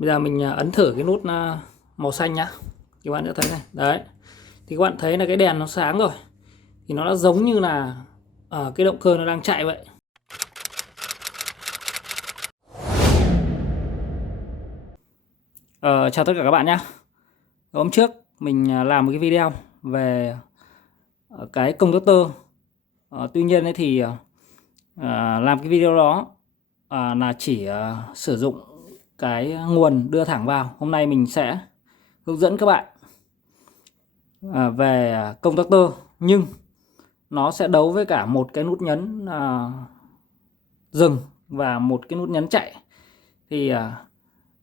Bây giờ mình ấn thử cái nút màu xanh nhá. Các bạn sẽ thấy này. Đấy. Thì các bạn thấy là cái đèn nó sáng rồi. Thì nó đã giống như là cái động cơ nó đang chạy vậy. Chào tất cả các bạn nhé. Hôm trước mình làm một cái video về cái công tắc tơ. Tuy nhiên ấy thì làm cái video đó là chỉ sử dụng cái nguồn đưa thẳng vào. Hôm nay mình sẽ hướng dẫn các bạn về công tắc tơ, nhưng nó sẽ đấu với cả một cái nút nhấn dừng và một cái nút nhấn chạy. Thì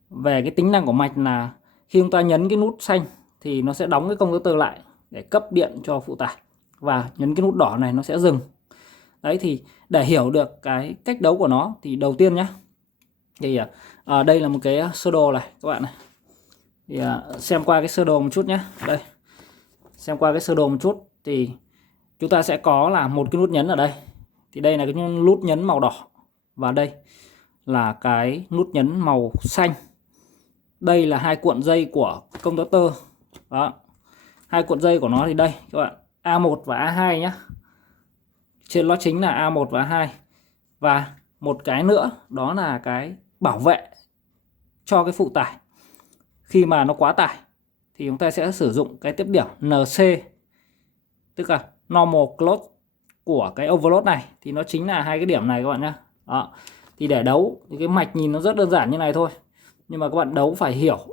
về cái tính năng của mạch là khi chúng ta nhấn cái nút xanh thì nó sẽ đóng cái công tắc tơ lại để cấp điện cho phụ tải, và nhấn cái nút đỏ này nó sẽ dừng. Đấy, thì để hiểu được cái cách đấu của nó thì đầu tiên nhé, thì đây là một cái sơ đồ này các bạn này. Thì xem qua cái sơ đồ một chút nhé. Đây, xem qua cái sơ đồ một chút thì chúng ta sẽ có là một cái nút nhấn ở đây. Thì đây là cái nút nhấn màu đỏ, và đây là cái nút nhấn màu xanh. Đây là hai cuộn dây của công tắc tơ. Đó, hai cuộn dây của nó thì đây các bạn, A1 và A2 nhé. Trên nó chính là A1 và A2. Và một cái nữa đó là cái bảo vệ cho cái phụ tải. Khi mà nó quá tải thì chúng ta sẽ sử dụng cái tiếp điểm NC, tức là normal close của cái overload này. Thì nó chính là hai cái điểm này các bạn nhé. Đó. Thì để đấu thì cái mạch nhìn nó rất đơn giản như này thôi, nhưng mà các bạn đấu phải hiểu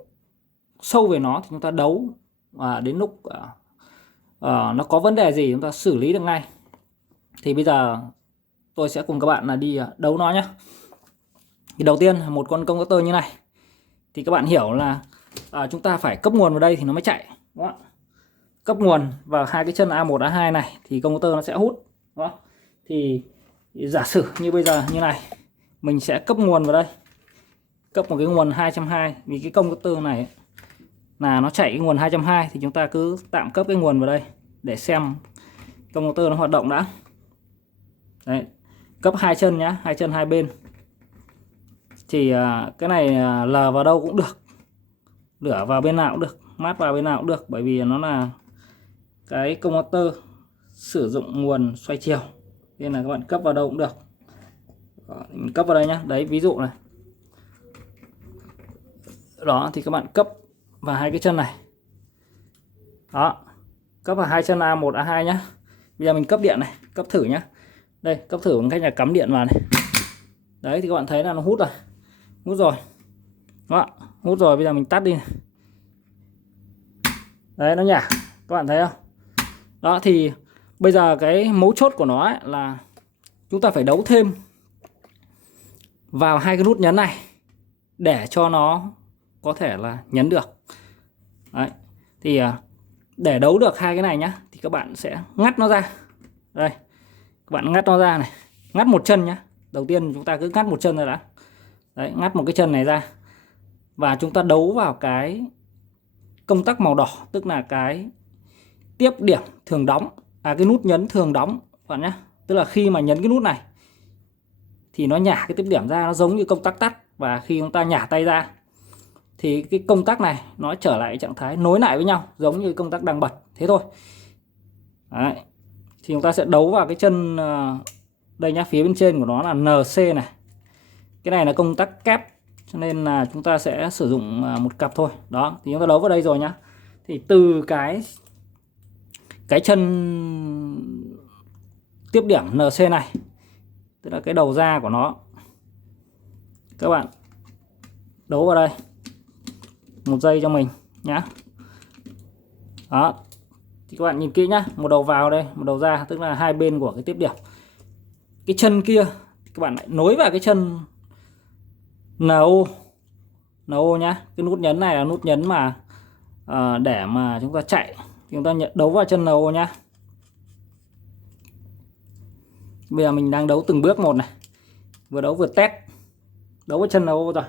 sâu về nó thì chúng ta đấu đến lúc nó có vấn đề gì chúng ta xử lý được ngay. Thì bây giờ tôi sẽ cùng các bạn là đi đấu nó nhé. Thì đầu tiên một con công tắc tơ như này thì các bạn hiểu là chúng ta phải cấp nguồn vào đây thì nó mới chạy. Đó. Cấp nguồn vào hai cái chân A1 A2 này thì công tắc tơ nó sẽ hút. Đó. Thì giả sử như bây giờ như này, mình sẽ cấp nguồn vào đây, cấp một cái nguồn 220, vì cái công tắc tơ này là nó chạy cái nguồn 220, thì chúng ta cứ tạm cấp cái nguồn vào đây để xem công tắc tơ nó hoạt động đã. Đấy, cấp hai chân nhá, hai chân hai bên. Thì cái này lờ vào đâu cũng được, lửa vào bên nào cũng được, mát vào bên nào cũng được, bởi vì nó là cái công tắc tơ sử dụng nguồn xoay chiều nên là các bạn cấp vào đâu cũng được. Mình cấp vào đây nhá. Đấy, ví dụ này. Đó, thì các bạn cấp vào hai cái chân này. Đó, cấp vào hai chân A1 A2 nhá. Bây giờ mình cấp điện này, cấp thử nhá. Đây, cấp thử bằng cách là cắm điện vào này. Đấy, thì các bạn thấy là nó hút rồi. Hút rồi. Đó, hút rồi, bây giờ mình tắt đi này. Đấy, nó nhả. Các bạn thấy không? Đó, thì bây giờ cái mấu chốt của nó ấy là chúng ta phải đấu thêm vào hai cái nút nhấn này để cho nó có thể là nhấn được. Đấy, thì để đấu được hai cái này nhá, thì các bạn sẽ ngắt nó ra. Đây, các bạn ngắt nó ra này, ngắt một chân nhá. Đầu tiên chúng ta cứ ngắt một chân ra đã. Đấy, ngắt một cái chân này ra, và chúng ta đấu vào cái công tắc màu đỏ, tức là cái tiếp điểm thường đóng, cái nút nhấn thường đóng các bạn nhé. Tức là khi mà nhấn cái nút này thì nó nhả cái tiếp điểm ra, nó giống như công tắc tắt, và khi chúng ta nhả tay ra thì cái công tắc này nó trở lại trạng thái nối lại với nhau, giống như công tắc đang bật, thế thôi. Đấy. Thì chúng ta sẽ đấu vào cái chân đây nhá, phía bên trên của nó là NC này. Cái này là công tắc kép, cho nên là chúng ta sẽ sử dụng một cặp thôi. Đó, thì chúng ta đấu vào đây rồi nhá. Thì từ cái chân tiếp điểm NC này, tức là cái đầu ra của nó, các bạn đấu vào đây một giây cho mình nhá. Đó, thì các bạn nhìn kỹ nhá, một đầu vào đây, một đầu ra, tức là hai bên của cái tiếp điểm. Cái chân kia các bạn lại nối vào cái chân NO nhá. Cái nút nhấn này là nút nhấn mà để mà chúng ta chạy, thì chúng ta đấu vào chân NO nhá. Bây giờ mình đang đấu từng bước một này, vừa đấu vừa test. Đấu với chân NO rồi,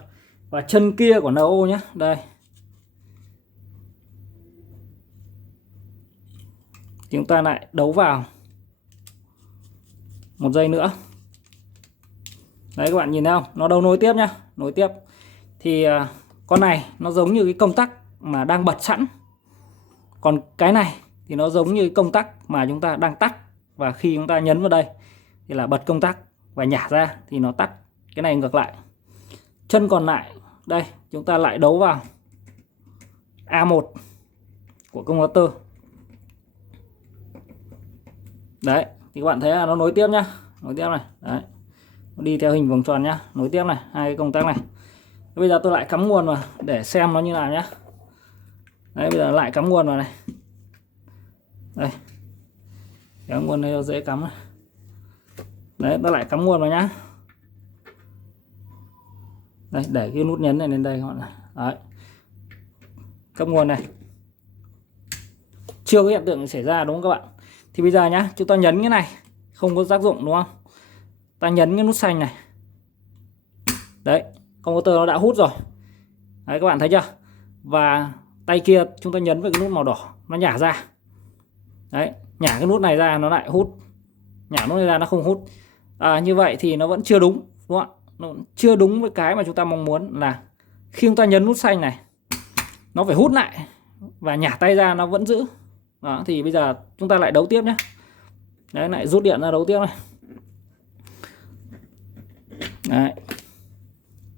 và chân kia của NO nhé. Đây, thì chúng ta lại đấu vào một giây nữa. Đấy, các bạn nhìn thấy không, nó đấu nối tiếp nhá, nối tiếp. Thì Con này nó giống như cái công tắc mà đang bật sẵn, còn cái này thì nó giống như cái công tắc mà chúng ta đang tắt, và khi chúng ta nhấn vào đây thì là bật công tắc và nhả ra thì nó tắt. Cái này ngược lại. Chân còn lại đây chúng ta lại đấu vào A1 của converter. Đấy thì các bạn thấy là nó nối tiếp nhá, nối tiếp này. Đấy, nó đi theo hình vòng tròn nhá, nối tiếp này, hai cái công tắc này. Bây giờ tôi lại cắm nguồn vào để xem nó như nào nhá. Đấy, bây giờ lại cắm nguồn vào này. Đây, cắm nguồn này nó dễ cắm này. Đấy, tôi lại cắm nguồn vào nhá. Đây, để cái nút nhấn này lên đây các bạn này. Đấy, cắm nguồn này, chưa có hiện tượng xảy ra đúng không các bạn? Thì bây giờ nhá, chúng ta nhấn cái này không có tác dụng đúng không? Ta nhấn cái nút xanh này. Đấy, converter nó đã hút rồi. Đấy các bạn thấy chưa? Và tay kia chúng ta nhấn vào cái nút màu đỏ, nó nhả ra. Đấy, nhả cái nút này ra nó lại hút. Nhả nút này ra nó không hút. Như vậy thì nó vẫn chưa đúng, đúng không ạ? Nó chưa đúng với cái mà chúng ta mong muốn là khi chúng ta nhấn nút xanh này nó phải hút lại và nhả tay ra nó vẫn giữ. Đó, thì bây giờ chúng ta lại đấu tiếp nhé. Đấy, lại rút điện ra đấu tiếp này. Đấy,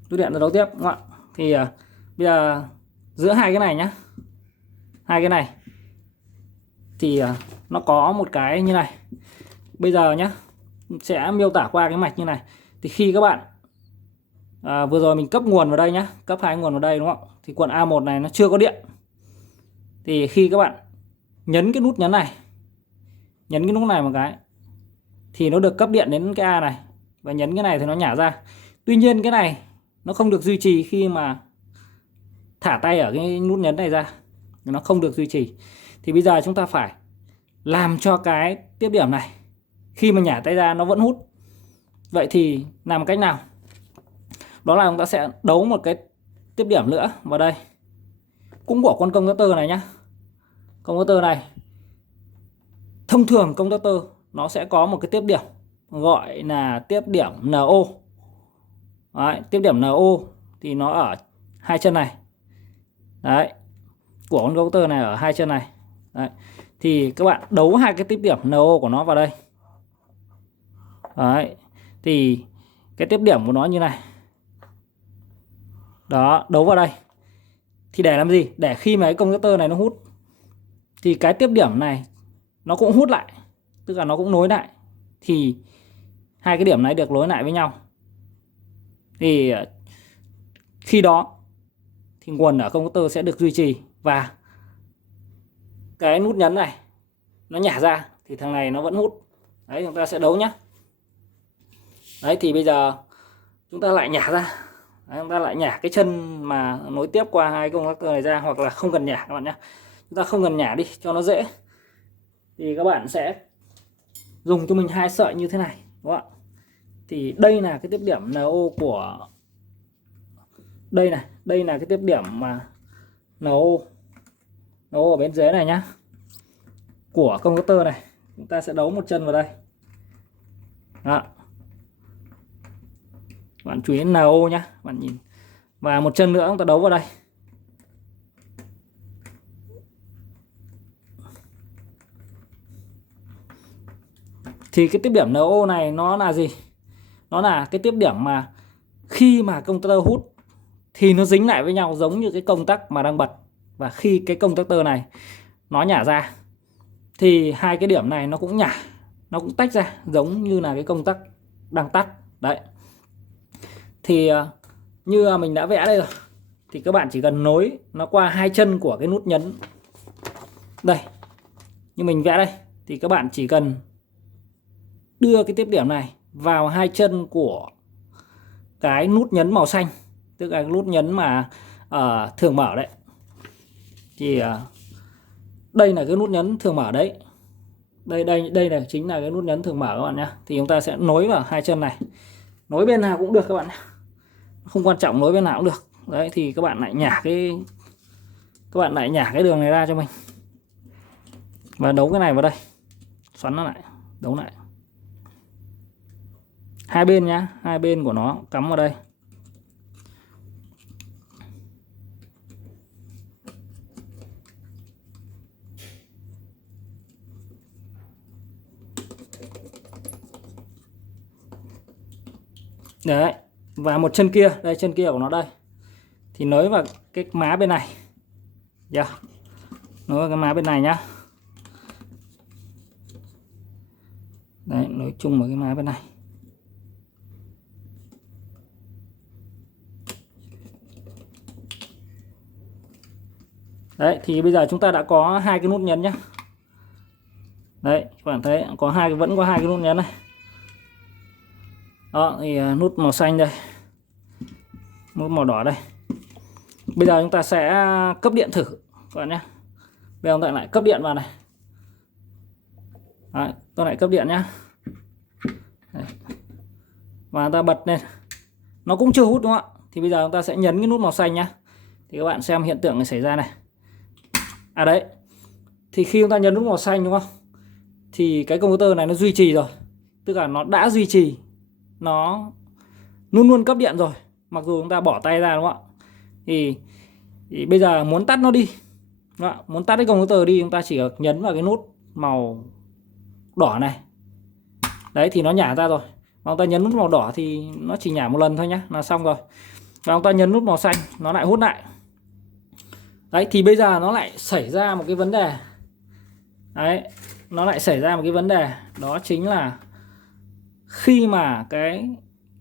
rút điện ra đấu tiếp đúng không ạ? Thì bây giờ giữa hai cái này nhá, hai cái này thì nó có một cái như này. Bây giờ nhá, sẽ miêu tả qua cái mạch như này. Thì khi các bạn vừa rồi mình cấp nguồn vào đây nhá, cấp hai nguồn vào đây đúng không? Thì quận A1 này nó chưa có điện. Thì khi các bạn nhấn cái nút nhấn này, nhấn cái nút này một cái thì nó được cấp điện đến cái A này, và nhấn cái này thì nó nhả ra. Tuy nhiên cái này nó không được duy trì khi mà thả tay ở cái nút nhấn này ra, nó không được duy trì. Thì bây giờ chúng ta phải làm cho cái tiếp điểm này khi mà nhả tay ra nó vẫn hút. Vậy thì làm cách nào? Đó là chúng ta sẽ đấu một cái tiếp điểm nữa vào đây, cũng của con converter này nhá. Converter này thông thường converter nó sẽ có một cái tiếp điểm gọi là tiếp điểm NO. Đấy, tiếp điểm NO thì nó ở hai chân này. Đấy, của con converter này ở hai chân này. Đấy, thì các bạn đấu hai cái tiếp điểm NO của nó vào đây. Đấy, thì cái tiếp điểm của nó như này. Đó, đấu vào đây. Thì để làm gì? Để khi mà cái converter này nó hút thì cái tiếp điểm này nó cũng hút lại, tức là nó cũng nối lại. Thì hai cái điểm này được nối lại với nhau. Thì khi đó thì nguồn ở converter sẽ được duy trì, và cái nút nhấn này nó nhả ra thì thằng này nó vẫn hút. Đấy, chúng ta sẽ đấu nhé. Đấy, thì bây giờ chúng ta lại nhả ra. Đấy, chúng ta lại nhả cái chân mà nối tiếp qua hai converter này ra, hoặc là không cần nhả các bạn nhé. Chúng ta không cần nhả đi cho nó dễ. Thì các bạn sẽ dùng cho mình hai sợi như thế này, đúng không ạ? Thì đây là cái tiếp điểm NO của đây này, đây là cái tiếp điểm mà NO ở bên dưới này nhá, của converter này. Chúng ta sẽ đấu một chân vào đây. Đó, bạn chú ý NO nhá, bạn nhìn. Và một chân nữa chúng ta đấu vào đây. Thì cái tiếp điểm NO này nó là gì? Nó là cái tiếp điểm mà khi mà converter hút thì nó dính lại với nhau giống như cái công tắc mà đang bật. Và khi cái contactor này nó nhả ra thì hai cái điểm này nó cũng nhả, nó cũng tách ra giống như là cái công tắc đang tắt. Đấy, thì như mình đã vẽ đây rồi, thì các bạn chỉ cần nối nó qua hai chân của cái nút nhấn đây, như mình vẽ đây, thì các bạn chỉ cần đưa cái tiếp điểm này vào hai chân của cái nút nhấn màu xanh, tức là cái nút nhấn mà thường mở đấy. Thì đây là cái nút nhấn thường mở đấy. Đây là chính là cái nút nhấn thường mở các bạn nhé. Thì chúng ta sẽ nối vào hai chân này, nối bên nào cũng được các bạn nhé, không quan trọng nối bên nào cũng được. Đấy, thì các bạn lại nhả cái đường này ra cho mình và đấu cái này vào đây, xoắn nó lại, đấu lại hai bên nhá, hai bên của nó cắm vào đây. Đấy, và một chân kia, đây chân kia của nó đây. Thì nối vào cái má bên này. Yeah. Nối vào cái má bên này nhá. Đấy, nối chung vào cái má bên này. Đấy, thì bây giờ chúng ta đã có hai cái nút nhấn nhá. Đấy, các bạn thấy có vẫn có hai cái nút nhấn này. Đó, thì nút màu xanh đây, nút màu đỏ đây. Bây giờ chúng ta sẽ cấp điện thử các bạn nhé. Bây giờ chúng ta lại cấp điện vào này. Đấy, tôi lại cấp điện nhá. Đấy. Và ta bật lên, nó cũng chưa hút đúng không ạ? Thì bây giờ chúng ta sẽ nhấn cái nút màu xanh nhá. Thì các bạn xem hiện tượng này xảy ra này. À đấy, thì khi chúng ta nhấn nút màu xanh đúng không, thì cái công tơ này nó duy trì rồi, tức là nó đã duy trì, nó luôn luôn cấp điện rồi, mặc dù chúng ta bỏ tay ra đúng không ạ. Thì bây giờ muốn tắt nó đi, đúng không? Muốn tắt cái công tơ đi, chúng ta chỉ nhấn vào cái nút màu đỏ này. Đấy, thì nó nhả ra rồi. Và chúng ta nhấn nút màu đỏ thì nó chỉ nhả một lần thôi nhá, là xong rồi. Và chúng ta nhấn nút màu xanh, nó lại hút lại. Đấy, thì bây giờ nó lại xảy ra một cái vấn đề. Đấy, nó lại xảy ra một cái vấn đề, đó chính là khi mà cái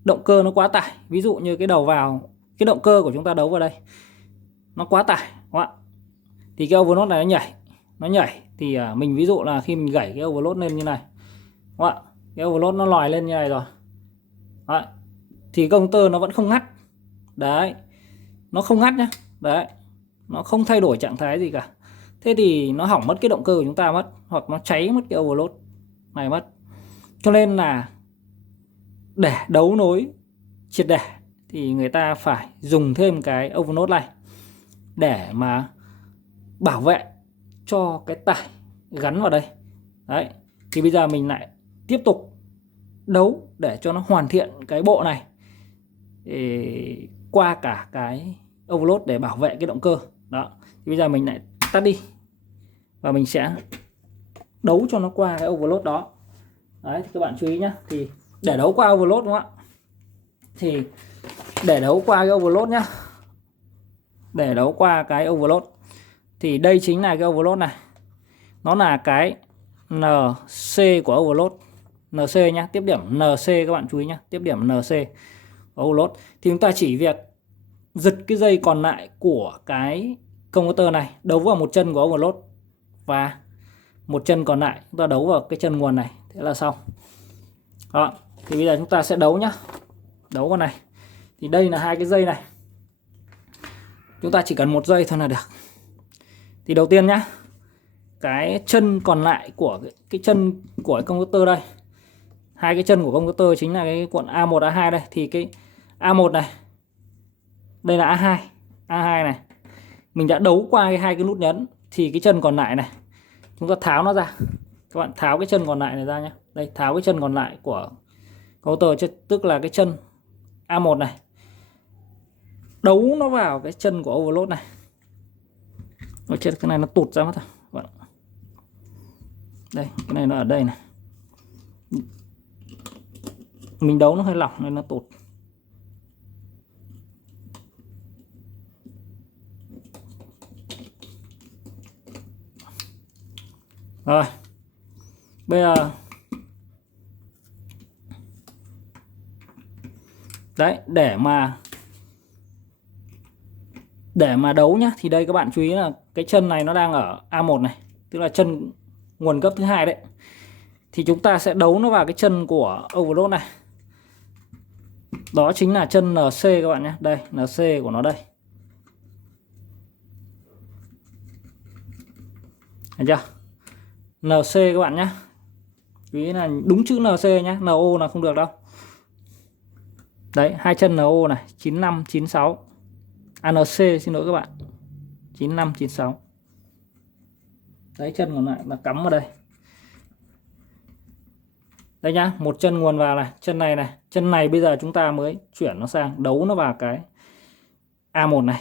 động cơ nó quá tải, ví dụ như cái đầu vào, cái động cơ của chúng ta đấu vào đây nó quá tải, đúng không ạ? Thì cái overload này nó nhảy thì mình ví dụ là khi mình gảy cái overload lên như này, đúng không ạ? Cái overload nó lòi lên như này rồi. Đấy, thì công tơ nó vẫn không ngắt. Đấy, nó không ngắt nhá. Đấy, nó không thay đổi trạng thái gì cả. Thế thì nó hỏng mất cái động cơ của chúng ta mất, hoặc nó cháy mất cái overload này mất. Cho nên là để đấu nối triệt để thì người ta phải dùng thêm cái overload này để mà bảo vệ cho cái tải gắn vào đây. Đấy, thì bây giờ mình lại tiếp tục đấu để cho nó hoàn thiện cái bộ này qua cả cái overload để bảo vệ cái động cơ. Đó, thì bây giờ mình lại tắt đi và mình sẽ đấu cho nó qua cái overload đó. Đấy, thì các bạn chú ý nhé. Thì để đấu qua overload đúng không ạ? Thì để đấu qua cái overload nhá. Để đấu qua cái overload thì đây chính là cái overload này. Nó là cái NC của overload. NC nhá, tiếp điểm NC các bạn chú ý nhá, tiếp điểm NC của overload. Thì chúng ta chỉ việc giật cái dây còn lại của cái converter này đấu vào một chân của overload và một chân còn lại chúng ta đấu vào cái chân nguồn này, thế là xong. Đó, thì bây giờ chúng ta sẽ đấu nhá. Đấu con này. Thì đây là hai cái dây này. Chúng ta chỉ cần một dây thôi là được. Thì đầu tiên nhá, cái chân còn lại của cái chân của cái converter đây. Hai cái chân của converter chính là cái cuộn A1 A2 đây, thì cái A1 này, đây là A2, A2 này. Mình đã đấu qua hai cái nút nhấn thì cái chân còn lại này chúng ta tháo nó ra. Các bạn tháo cái chân còn lại này ra nhé. Đây, tháo cái chân còn lại của converter, tức là cái chân A1 này. Đấu nó vào cái chân của overload này. Ôi chết, cái này nó tụt ra mất rồi. Đây, cái này nó ở đây này. Mình đấu nó hơi lỏng nên nó tụt. Rồi. Bây giờ đấy, để mà đấu nhá, thì đây các bạn chú ý là cái chân này nó đang ở A1 này, tức là chân nguồn cấp thứ hai đấy. Thì chúng ta sẽ đấu nó vào cái chân của overload này. Đó chính là chân NC các bạn nhé. Đây, NC của nó đây. Thấy chưa? NC các bạn nhé. Chú ý là đúng chữ NC nhé, NO là không được đâu. Đấy, hai chân NO này, 95, 96. NC xin lỗi các bạn. 95, 96. Đấy, chân còn lại là cắm vào đây. Đây nhá, một chân nguồn vào này, chân này này, chân này bây giờ chúng ta mới chuyển nó sang, đấu nó vào cái A1 này.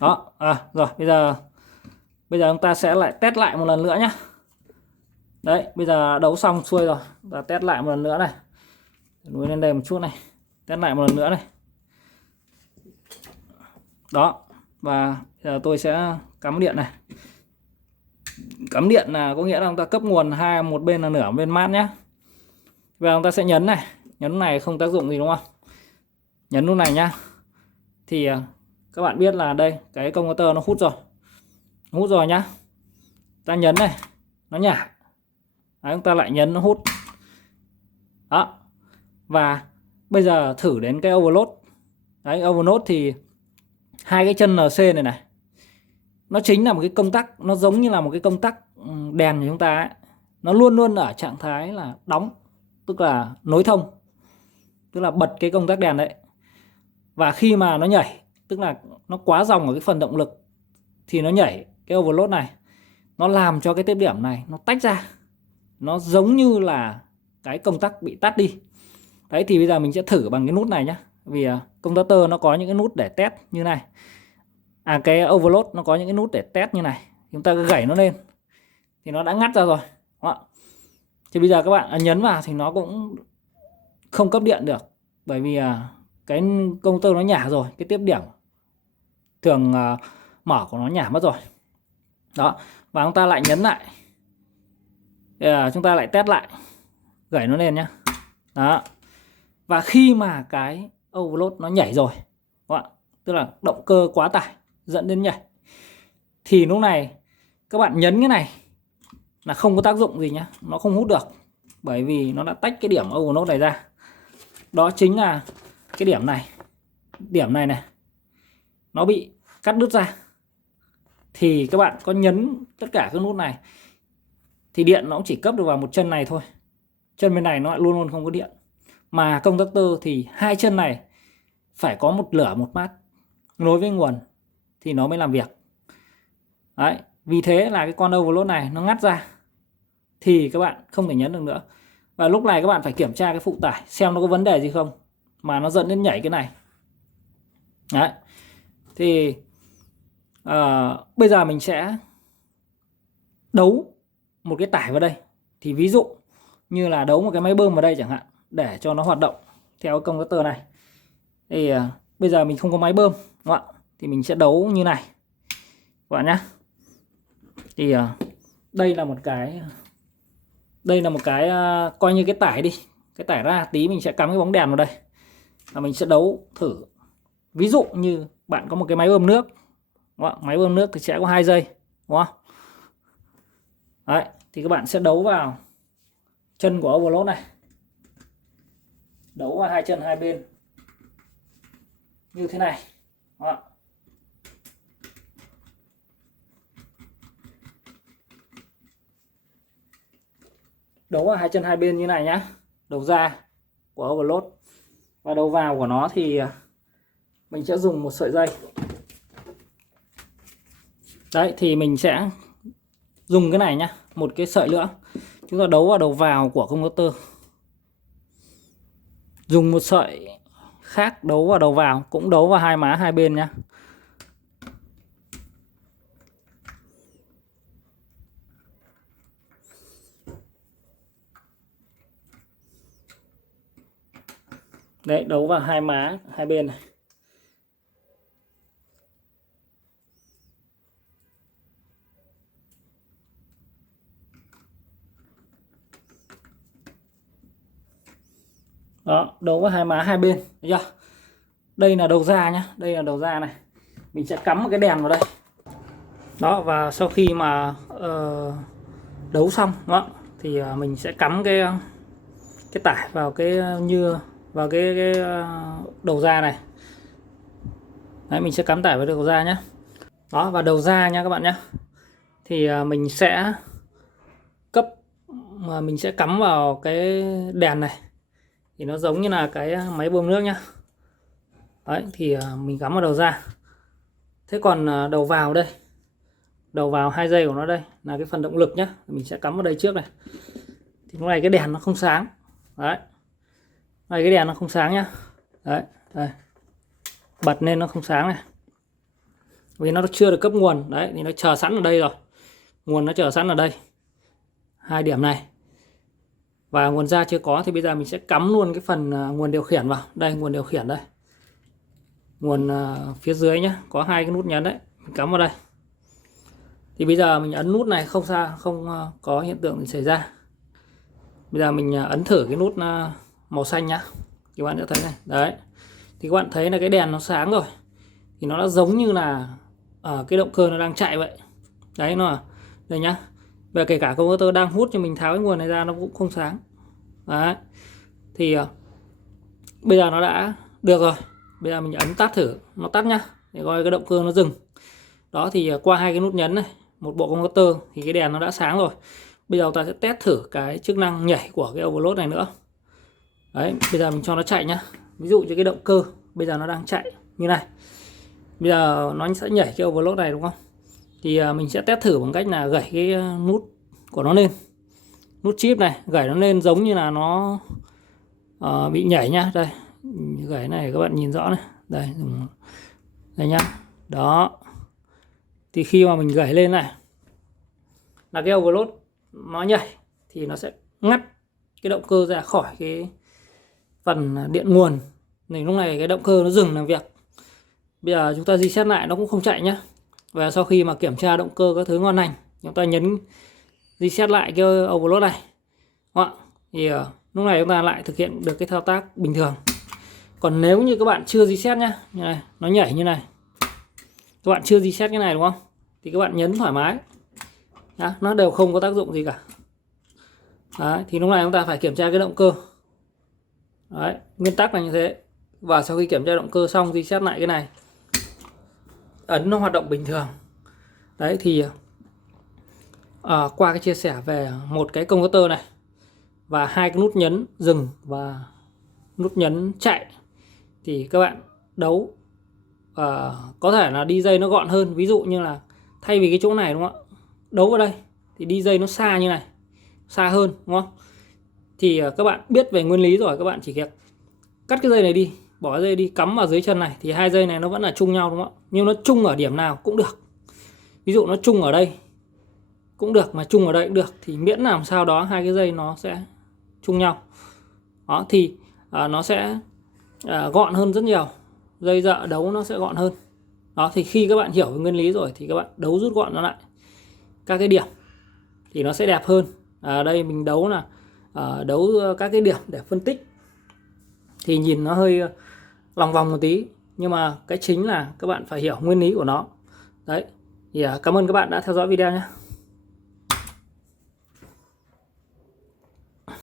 Đó, rồi bây giờ Bây giờ chúng ta sẽ lại test lại một lần nữa nhé. Đấy, bây giờ đấu xong xuôi rồi, và test lại một lần nữa này. Núi lên đây một chút này, test lại một lần nữa này. Đó, và giờ tôi sẽ cắm điện này. Cắm điện là có nghĩa là chúng ta cấp nguồn một bên là nửa, một bên mát nhé. Và chúng ta sẽ nhấn này, nhấn này không tác dụng gì đúng không? Nhấn lúc này nhá. Thì các bạn biết là đây, cái công tơ nó hút rồi. Hút rồi nhá. Ta nhấn này, nó nhả. Đấy, chúng ta lại nhấn nó hút. Đó. Và bây giờ thử đến cái overload. Đấy, overload thì hai cái chân NC này này, nó chính là một cái công tắc, nó giống như là một cái công tắc đèn của chúng ta ấy. Nó luôn luôn ở trạng thái là đóng, tức là nối thông, tức là bật cái công tắc đèn đấy. Và khi mà nó nhảy, tức là nó quá dòng ở cái phần động lực, thì nó nhảy cái overload này, nó làm cho cái tiếp điểm này nó tách ra, nó giống như là cái công tắc bị tắt đi. Đấy, thì bây giờ mình sẽ thử bằng cái nút này nhé. Vì công tắc tơ nó có những cái nút để test như này. Cái overload nó có những cái nút để test như này. Chúng ta cứ gảy nó lên thì nó đã ngắt ra rồi. Đó. Thì bây giờ các bạn nhấn vào thì nó cũng không cấp điện được, bởi vì cái công tơ nó nhả rồi, cái tiếp điểm thường mở của nó nhả mất rồi. Đó, và chúng ta lại nhấn lại. Chúng ta lại test lại, gảy nó lên nhé. Đó. Và khi mà cái overload nó nhảy rồi, tức là động cơ quá tải dẫn đến nhảy, thì lúc này các bạn nhấn cái này là không có tác dụng gì nhé, nó không hút được, bởi vì nó đã tách cái điểm overload này ra. Đó chính là cái điểm này, điểm này này, nó bị cắt đứt ra. Thì các bạn có nhấn tất cả các nút này thì điện nó cũng chỉ cấp được vào một chân này thôi, chân bên này nó lại luôn luôn không có điện. Mà công tắc tơ thì hai chân này phải có một lửa một mát nối với nguồn thì nó mới làm việc. Đấy, vì thế là cái con overload này nó ngắt ra thì các bạn không thể nhấn được nữa. Và lúc này các bạn phải kiểm tra cái phụ tải xem nó có vấn đề gì không mà nó dẫn đến nhảy cái này. Đấy. Thì bây giờ mình sẽ đấu một cái tải vào đây. Thì ví dụ như là đấu một cái máy bơm vào đây chẳng hạn, để cho nó hoạt động theo công tắc tơ này. Thì bây giờ mình không có máy bơm, đúng không ạ? Thì mình sẽ đấu như này các bạn nhé. Thì đây là một cái coi như cái tải đi, cái tải ra tí mình sẽ cắm cái bóng đèn vào đây và mình sẽ đấu thử. Ví dụ như bạn có một cái máy bơm nước, đúng không? Máy bơm nước thì sẽ có 2 dây, đúng không? Đấy, thì các bạn sẽ đấu vào chân của overload này, đấu vào hai chân hai bên như thế này. Đó. Đấu vào hai chân hai bên như này nhá. Đầu ra của overload và đầu vào của nó thì mình sẽ dùng một sợi dây. Đấy, thì mình sẽ dùng cái này nhá, một cái sợi nữa. Chúng ta đấu vào đầu vào của công tắc tơ. Dùng một sợi khác đấu vào đầu vào, cũng đấu vào hai má hai bên nhá. Đấy, đấu vào hai má hai bên này. Đó, đấu vào hai má hai bên, thấy chưa? Đây là đầu ra nhá, đây là đầu ra này. Mình sẽ cắm một cái đèn vào đây. Đó, và sau khi mà đấu xong đó, thì mình sẽ cắm cái tải vào cái vào cái đầu ra này. Đấy, mình sẽ cắm tải vào đầu ra nhé. Đó, và đầu ra nha các bạn nhé. Thì mình sẽ mình sẽ cắm vào cái đèn này. Thì nó giống như là cái máy bơm nước nhá. Đấy, thì mình cắm vào đầu ra. Thế còn đầu vào đây, đầu vào 2 dây của nó đây là cái phần động lực nhá. Mình sẽ cắm vào đây trước này. Thì lúc này cái đèn nó không sáng. Đấy, đây cái đèn nó không sáng nhá. Đấy, đây. Bật lên nó không sáng này. vì nó chưa được cấp nguồn. Đấy thì nó chờ sẵn ở đây rồi, nguồn nó chờ sẵn ở đây, hai điểm này, và nguồn ra chưa có. Thì bây giờ mình sẽ cắm luôn cái phần nguồn điều khiển vào đây. Nguồn điều khiển đây, nguồn phía dưới nhé, có hai cái nút nhấn đấy, mình cắm vào đây. Thì bây giờ mình ấn nút này không có hiện tượng gì xảy ra. Bây giờ mình ấn thử cái nút màu xanh nhá, các bạn sẽ thấy này. Đấy thì các bạn thấy là cái đèn nó sáng rồi, thì nó đã giống như là cái động cơ nó đang chạy vậy. Đấy, nó đây nhá. Và kể cả công tơ đang hút, cho mình tháo cái nguồn này ra nó cũng không sáng. Đấy thì bây giờ nó đã được rồi. Bây giờ mình ấn tắt thử, nó tắt nhá, để coi cái động cơ nó dừng. Đó thì qua hai cái nút nhấn này, một bộ công tơ, thì cái đèn nó đã sáng rồi. Bây giờ ta sẽ test thử cái chức năng nhảy của cái overload này nữa. Đấy, bây giờ mình cho nó chạy nhá. Ví dụ như cái động cơ bây giờ nó đang chạy như này, bây giờ nó sẽ nhảy cái overload này đúng không? Thì mình sẽ test thử bằng cách là gẩy cái nút của nó lên, nút chip này, gẩy nó lên giống như là nó bị nhảy nhá. Đây, gẩy này các bạn nhìn rõ này, đây, đây nhá. Đó, thì khi mà mình gẩy lên này là cái overload nó nhảy, thì nó sẽ ngắt cái động cơ ra khỏi cái phần điện nguồn. Thì lúc này cái động cơ nó dừng làm việc. Bây giờ chúng ta reset lại, nó cũng không chạy nhá. Và sau khi mà kiểm tra động cơ các thứ ngon lành, chúng ta nhấn reset lại cái overload này. Đó, thì lúc này chúng ta lại thực hiện được cái thao tác bình thường. Còn nếu như các bạn chưa reset nhá, như này, nó nhảy như này, các bạn chưa reset cái này đúng không, thì các bạn nhấn thoải mái đó, nó đều không có tác dụng gì cả. Đấy, thì lúc này chúng ta phải kiểm tra cái động cơ. Đấy, nguyên tắc là như thế. Và sau khi kiểm tra động cơ xong, reset lại cái này, ấn nó hoạt động bình thường. Đấy thì qua cái chia sẻ về một cái công tơ này và hai cái nút nhấn dừng và nút nhấn chạy, thì các bạn đấu có thể là đi dây nó gọn hơn. Ví dụ như là thay vì cái chỗ này đúng không ạ, đấu vào đây thì đi dây nó xa như này, xa hơn đúng không? Thì các bạn biết về nguyên lý rồi, các bạn chỉ việc cắt cái dây này đi, bỏ dây đi, cắm vào dưới chân này, thì hai dây này nó vẫn là chung nhau đúng không ạ? Nhưng nó chung ở điểm nào cũng được. Ví dụ nó chung ở đây cũng được, mà chung ở đây cũng được, thì miễn làm sao đó hai cái dây nó sẽ chung nhau. Đó thì nó sẽ gọn hơn rất nhiều, dây dợ đấu nó sẽ gọn hơn. Đó thì khi các bạn hiểu về nguyên lý rồi thì các bạn đấu rút gọn nó lại các cái điểm thì nó sẽ đẹp hơn. Đây mình đấu là đấu các cái điểm để phân tích thì nhìn nó hơi lòng vòng một tí, nhưng mà cái chính là các bạn phải hiểu nguyên lý của nó. Đấy thì cảm ơn các bạn đã theo dõi video nhé.